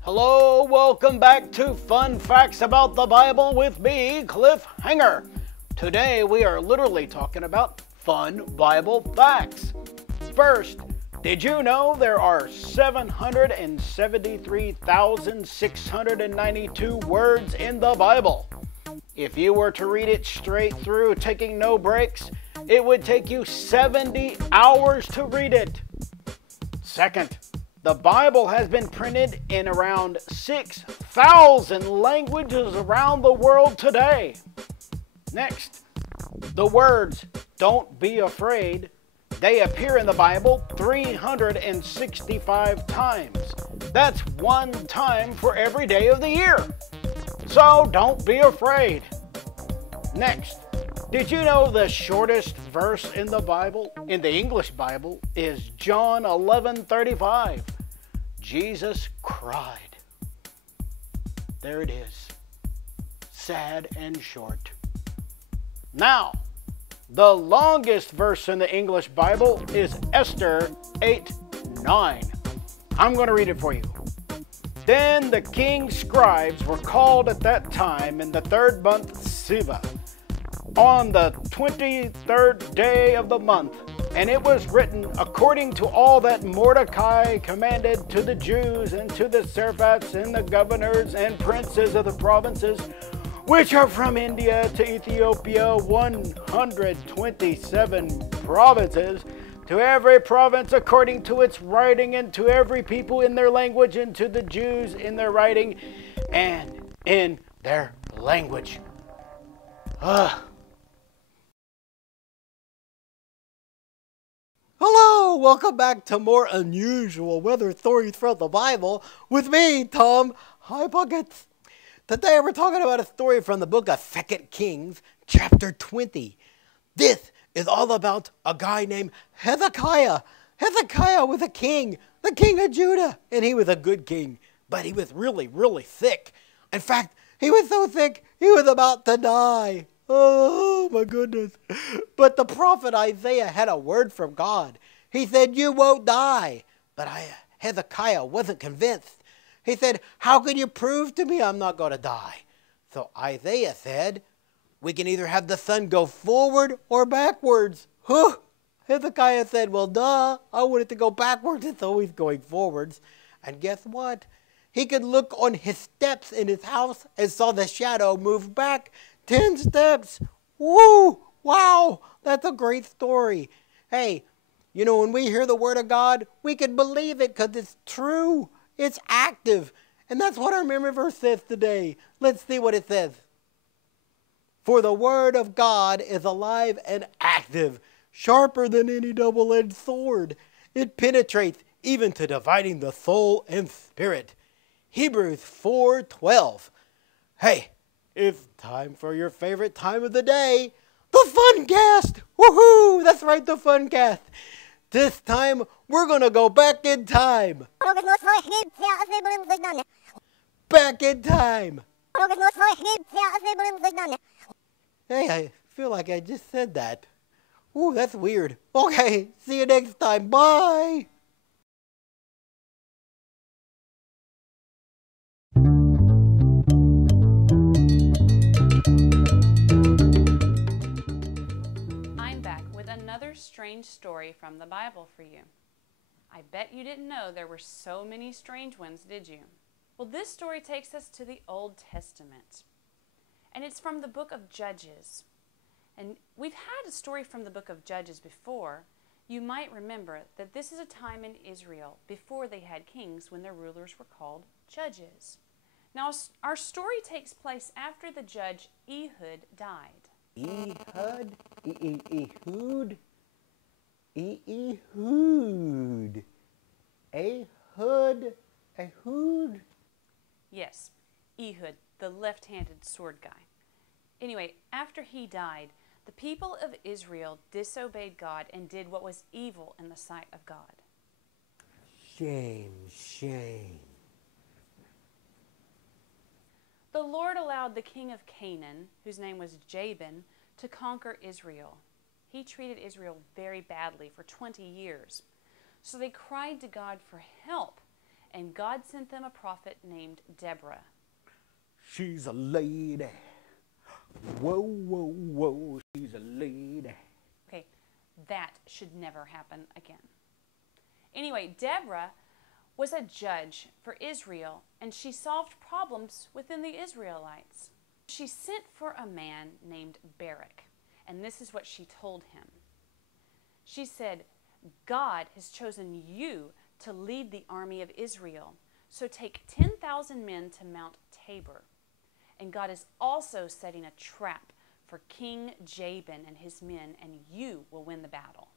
Hello, welcome back to Fun Facts About the Bible with me, Cliffhanger. Today we are literally talking about fun Bible facts. First, did you know there are 773,692 words in the Bible? If you were to read it straight through, taking no breaks, it would take you 70 hours to read it. Second, the Bible has been printed in around 6,000 languages around the world today. Next, the words, "Don't be afraid," they appear in the Bible 365 times. That's one time for every day of the year. So don't be afraid. Next, did you know the shortest verse in the Bible, in the English Bible, is John 11:35? Jesus cried. There it is. Sad and short. Now, the longest verse in the English Bible is Esther 8:9. I'm going to read it for you. Then the king's scribes were called at that time in the third month Siva, on the 23rd day of the month, and it was written according to all that Mordecai commanded to the Jews and to the servants and the governors and princes of the provinces, which are from India to Ethiopia, 127 provinces, to every province according to its writing, and to every people in their language, and to the Jews in their writing and in their language. Hello, welcome back to more unusual weather stories from the Bible with me, Tom High Buckets. Today we're talking about a story from the book of 2 Kings, chapter 20. This is all about a guy named Hezekiah. Hezekiah was a king, the king of Judah, and he was a good king, but he was really, really sick. In fact, he was so sick, he was about to die. Oh, my goodness. But the prophet Isaiah had a word from God. He said, "You won't die." But Hezekiah wasn't convinced. He said, "How can you prove to me I'm not going to die?" So Isaiah said, "We can either have the sun go forward or backwards." Huh. Hezekiah said, "Well, duh. I want it to go backwards. It's always going forwards." And guess what? He could look on his steps in his house and saw the shadow move back 10 steps. Woo! Wow! That's a great story. Hey, you know, when we hear the word of God, we can believe it because it's true. It's active. And that's what our memory verse says today. Let's see what it says. "For the word of God is alive and active, sharper than any double-edged sword. It penetrates even to dividing the soul and spirit." Hebrews 4:12. Hey, it's time for your favorite time of the day, the Funcast. Woohoo! That's right, the Funcast. This time, we're going to go back in time. Back in time. Hey, I feel like I just said that. Ooh, that's weird. Okay, see you next time. Bye. I'm back with another strange story from the Bible for you. I bet you didn't know there were so many strange ones, did you? Well, this story takes us to the Old Testament, and it's from the book of Judges. And we've had a story from the book of Judges before. You might remember that this is a time in Israel before they had kings, when their rulers were called judges. Now, our story takes place after the judge Ehud died. Ehud? Ehud? Ehud? Ehud? Ehud? Yes, Ehud, the left-handed sword guy. Anyway, after he died, the people of Israel disobeyed God and did what was evil in the sight of God. Shame, shame. The Lord allowed the king of Canaan, whose name was Jabin, to conquer Israel. He treated Israel very badly for 20 years. So they cried to God for help, and God sent them a prophet named Deborah. She's a lady. Whoa, whoa, whoa, she's a lady. Okay, that should never happen again. Anyway, Deborah was a judge for Israel, and she solved problems within the Israelites. She sent for a man named Barak, and this is what she told him. She said, God has chosen you to lead the army of Israel, so take 10,000 men to Mount Tabor. And God is also setting a trap for King Jabin and his men, and you will win the battle.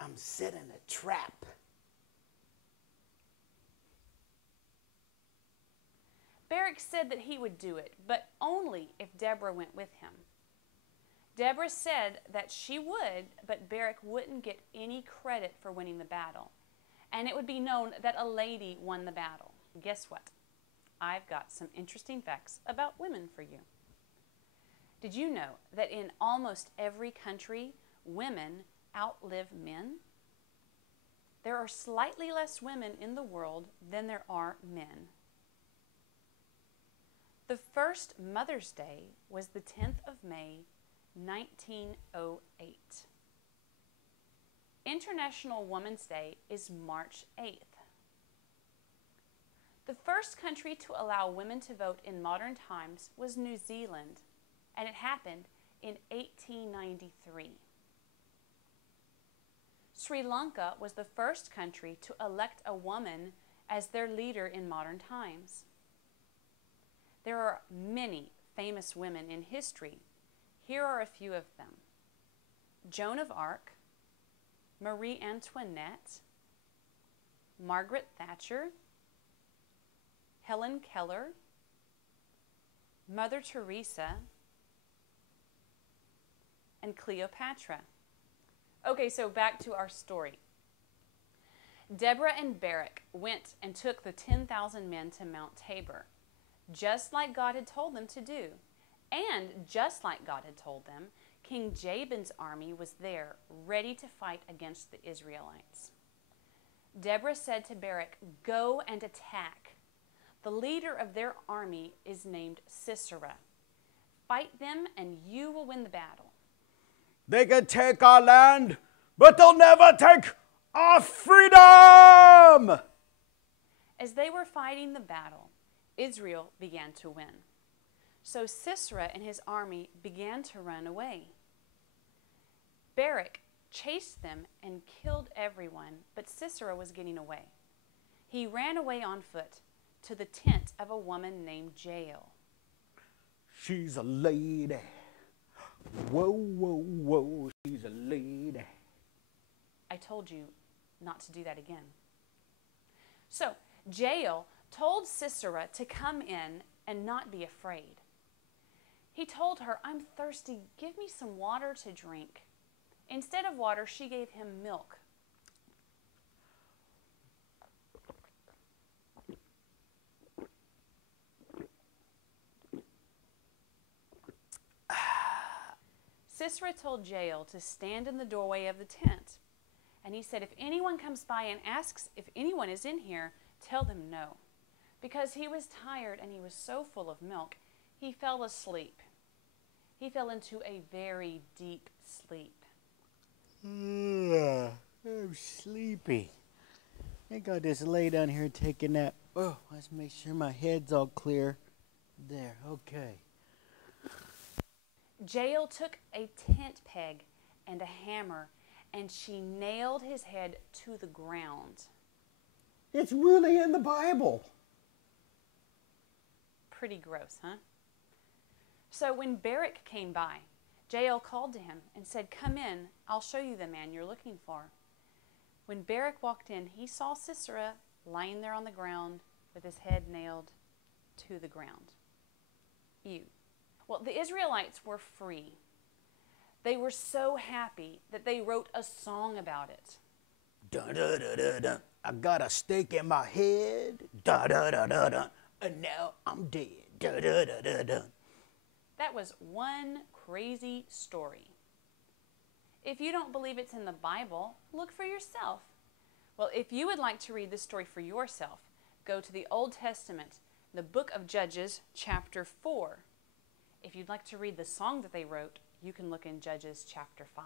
I'm setting a trap. Barak said that he would do it, but only if Deborah went with him. Deborah said that she would, but Barak wouldn't get any credit for winning the battle. And it would be known that a lady won the battle. Guess what? I've got some interesting facts about women for you. Did you know that in almost every country, women outlive men? There are slightly less women in the world than there are men. The first Mother's Day was the 10th of May, 1908. International Women's Day is March 8th. The first country to allow women to vote in modern times was New Zealand, and it happened in 1893. Sri Lanka was the first country to elect a woman as their leader in modern times. There are many famous women in history. Here are a few of them: Joan of Arc, Marie Antoinette, Margaret Thatcher, Helen Keller, Mother Teresa, and Cleopatra. Okay, so back to our story. Deborah and Barak went and took the 10,000 men to Mount Tabor, just like God had told them to do. And just like God had told them, King Jabin's army was there, ready to fight against the Israelites. Deborah said to Barak, "Go and attack. The leader of their army is named Sisera. Fight them and you will win the battle." They can take our land, but they'll never take our freedom. As they were fighting the battle, Israel began to win. So Sisera and his army began to run away. Barak chased them and killed everyone, but Sisera was getting away. He ran away on foot to the tent of a woman named Jael. She's a lady. Whoa, whoa, whoa, she's a lady. I told you not to do that again. So Jael told Sisera to come in and not be afraid. He told her, "I'm thirsty, give me some water to drink." Instead of water, she gave him milk. Sisera told Jael to stand in the doorway of the tent. And he said, "If anyone comes by and asks if anyone is in here, tell them no." Because he was tired and he was so full of milk, he fell asleep. He fell into a very deep sleep. I'm sleepy. I think I'll just lay down here and take a nap. Oh, let's make sure my head's all clear. There, okay. Jael took a tent peg and a hammer, and she nailed his head to the ground. It's really in the Bible. Pretty gross, huh? So when Barak came by, Jael called to him and said, "Come in, I'll show you the man you're looking for." When Barak walked in, he saw Sisera lying there on the ground with his head nailed to the ground. Ew. Well, the Israelites were free. They were so happy that they wrote a song about it. Dun, dun, dun, dun, dun. I got a stake in my head. Dun, dun, dun, dun, dun. And now I'm dead. Dun, dun, dun, dun, dun. That was one crazy story. If you don't believe it's in the Bible, look for yourself. Well, if you would like to read this story for yourself, go to the Old Testament, the book of Judges, chapter 4. If you'd like to read the song that they wrote, you can look in Judges chapter 5.